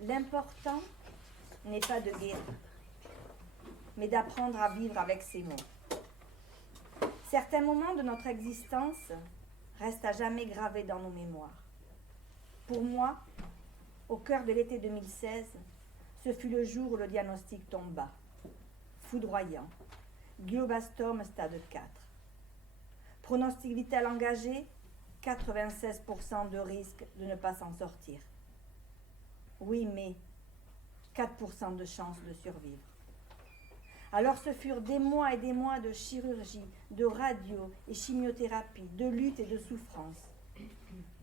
L'important n'est pas de guérir, mais d'apprendre à vivre avec ces mots. Certains moments de notre existence restent à jamais gravés dans nos mémoires. Pour moi, au cœur de l'été 2016, ce fut le jour où le diagnostic tomba. Foudroyant. Glioblastome stade 4. Pronostic vital engagé, 96% de risque de ne pas s'en sortir. Oui, mais 4% de chance de survivre. Alors ce furent des mois et des mois de chirurgie, de radio et chimiothérapie, de lutte et de souffrance.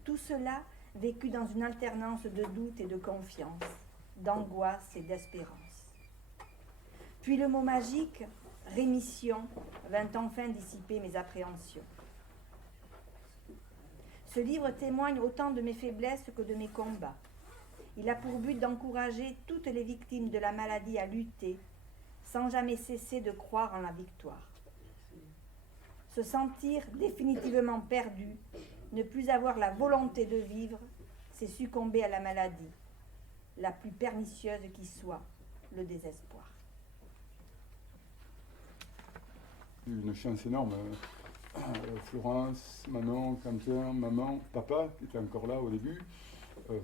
Tout cela vécu dans une alternance de doute et de confiance, d'angoisse et d'espérance. Puis le mot magique, rémission, vint enfin dissiper mes appréhensions. Ce livre témoigne autant de mes faiblesses que de mes combats. Il a pour but d'encourager toutes les victimes de la maladie à lutter, sans jamais cesser de croire en la victoire. Se sentir définitivement perdu, ne plus avoir la volonté de vivre, c'est succomber à la maladie, la plus pernicieuse qui soit, le désespoir. Une chance énorme. Florence, Manon, Quentin, maman, papa, qui était encore là au début,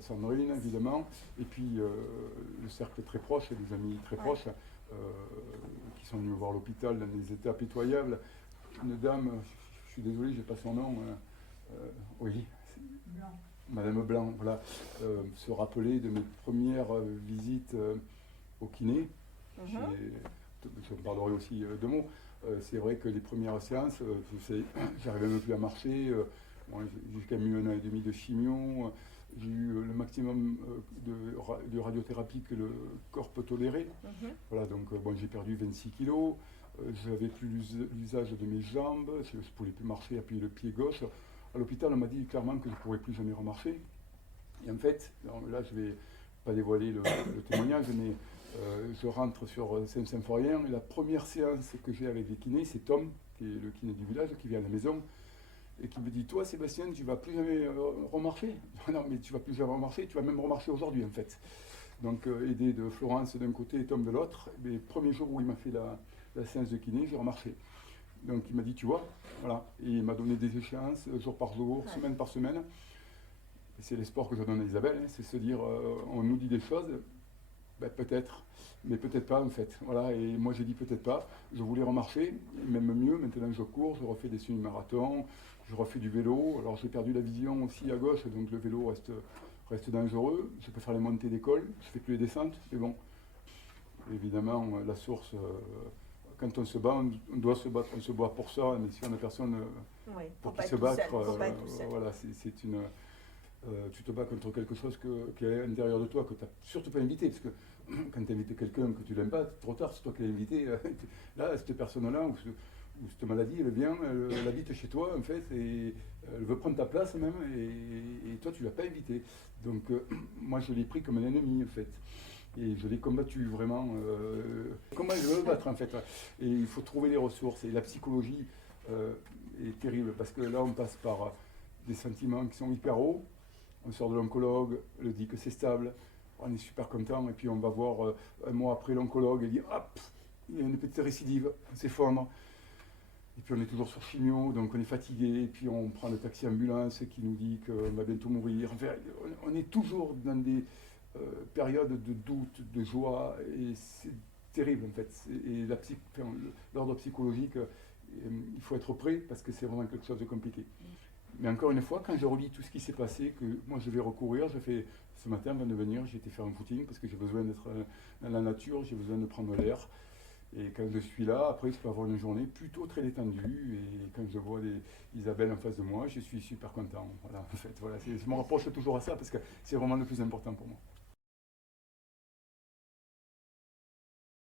Sandrine évidemment, et puis le cercle très proche, et des amis très proches, qui sont venus me voir à l'hôpital dans des états pitoyables. Une dame, je suis désolé, j'ai pas son nom, oui, Blanc. Madame Blanc, voilà, se rappeler de mes premières visites au kiné. Je parlerai aussi de mots. C'est vrai que les premières séances, j'arrivais même plus à marcher. J'ai quand même eu 1 an et demi de chimio. J'ai eu le maximum de radiothérapie que le corps peut tolérer. Voilà, donc j'ai perdu 26 kilos. Je n'avais plus l'usage de mes jambes. Je ne pouvais plus marcher, appuyer le pied gauche. À l'hôpital, on m'a dit clairement que je ne pourrais plus jamais remarcher. Et en fait, là, je ne vais pas dévoiler le témoignage, mais je rentre sur Saint-Symphorien et la première séance que j'ai avec les kinés, c'est Tom, qui est le kiné du village, qui vient à la maison et qui me dit: toi Sébastien, tu ne vas plus jamais remarcher. Non, mais tu ne vas plus jamais remarcher, tu vas même remarcher aujourd'hui en fait. Donc aidé de Florence d'un côté et Tom de l'autre, le premier jour où il m'a fait la séance de kiné, j'ai remarché. Donc il m'a dit: tu vois, voilà, et il m'a donné des échéances jour par jour, semaine par semaine. Et c'est l'espoir que je donne à Isabelle, hein, c'est se dire on nous dit des choses. Peut-être, mais peut-être pas en fait. Voilà, et moi j'ai dit peut-être pas. Je voulais remarcher, même mieux, maintenant je cours, je refais des semi-marathons, je refais du vélo. Alors j'ai perdu la vision aussi à gauche, donc le vélo reste dangereux. Je peux faire les montées d'école, je fais plus les descentes, mais bon. Évidemment, la source, quand on se bat, on doit se battre, on se bat pour ça, mais si on n'a personne pour qui se battre, voilà, c'est une... tu te bats contre quelque chose qui est à l'intérieur de toi, que tu n'as surtout pas invité, parce que quand tu invites quelqu'un que tu n'aimes pas, trop tard, c'est toi qui l'as invité. Là, cette personne-là, ou cette maladie, elle vient, elle habite chez toi, en fait, et elle veut prendre ta place même, et toi, tu ne l'as pas invité. Donc, moi, je l'ai pris comme un ennemi, en fait. Et je l'ai combattu vraiment. Comment je veux le battre, en fait. Et il faut trouver les ressources. Et la psychologie est terrible, parce que là, on passe par des sentiments qui sont hyper hauts. On sort de l'oncologue, elle dit que c'est stable, on est super content, et puis on va voir un mois après l'oncologue et dit hop, il y a une petite récidive, on s'effondre. Et puis on est toujours sur chimio, donc on est fatigué, et puis on prend le taxi ambulance qui nous dit qu'on va bientôt mourir. Enfin, on est toujours dans des périodes de doute, de joie, et c'est terrible en fait. Et l'ordre psychologique, il faut être prêt parce que c'est vraiment quelque chose de compliqué. Mais encore une fois, quand je relis tout ce qui s'est passé, que moi je vais recourir, ce matin avant de venir, j'ai été faire un footing parce que j'ai besoin d'être dans la nature, j'ai besoin de prendre l'air. Et quand je suis là, après je peux avoir une journée plutôt très détendue. Et quand je vois Isabelle en face de moi, je suis super content. Voilà, en fait, voilà, je me rapproche toujours à ça parce que c'est vraiment le plus important pour moi.